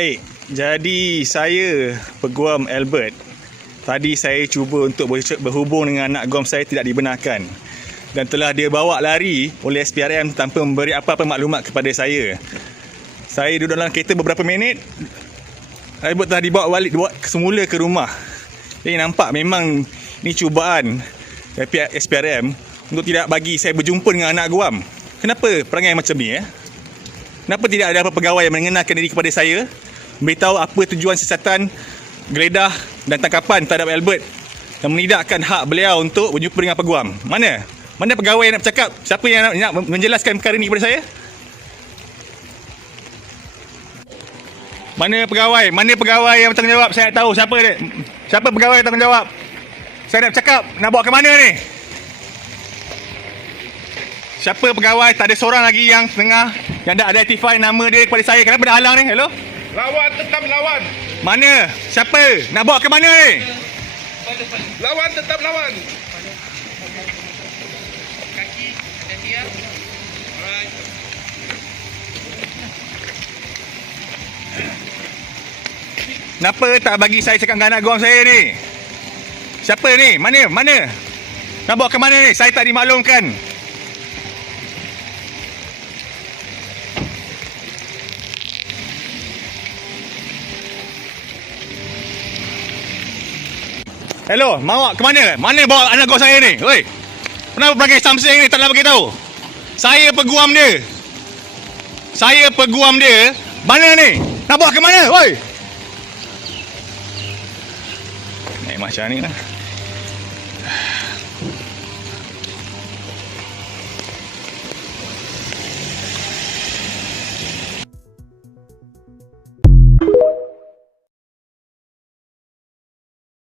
Baik, jadi saya Peguam Albert. Tadi saya cuba untuk berhubung dengan anak guam saya, tidak dibenarkan. Dan telah dia bawa lari oleh SPRM tanpa memberi apa-apa maklumat kepada saya. Saya duduk dalam kereta beberapa minit. Albert telah dibawa balik semula ke rumah. Jadi nampak memang ni cubaan dari pihak SPRM untuk tidak bagi saya berjumpa dengan anak guam. Kenapa perangai macam ni? Kenapa tidak ada apa pegawai yang mengenalkan diri kepada saya, beritahu apa tujuan siasatan geledah dan tangkapan terhadap Albert dan menidakkan hak beliau untuk berjumpa dengan peguam? Mana pegawai yang nak bercakap? Siapa yang nak menjelaskan perkara ini kepada saya? Mana pegawai yang bertanggungjawab? Saya nak tahu siapa pegawai yang bertanggungjawab. Saya nak bercakap, nak bawa ke mana ni? Siapa pegawai? Tak ada seorang lagi yang dah identify nama dia kepada saya. Kenapa dah halang ni? Hello? Lawan, tetap lawan. Mana? Siapa? Nak bawa ke mana ni? Lawan, tetap lawan. Kaki, hati ya. Alright. Kenapa tak bagi saya cakap dengan anak guam saya ni? Siapa ni? Mana? Nak bawa ke mana ni? Saya tak dimaklumkan. Hello, bawa ke mana? Mana bawa anak guam saya ni? Oi. Kenapa perangai samseng ni tak nak bagi tahu? Saya peguam dia. Mana ni? Nak bawa ke mana? Oi. Naik macam ni lah.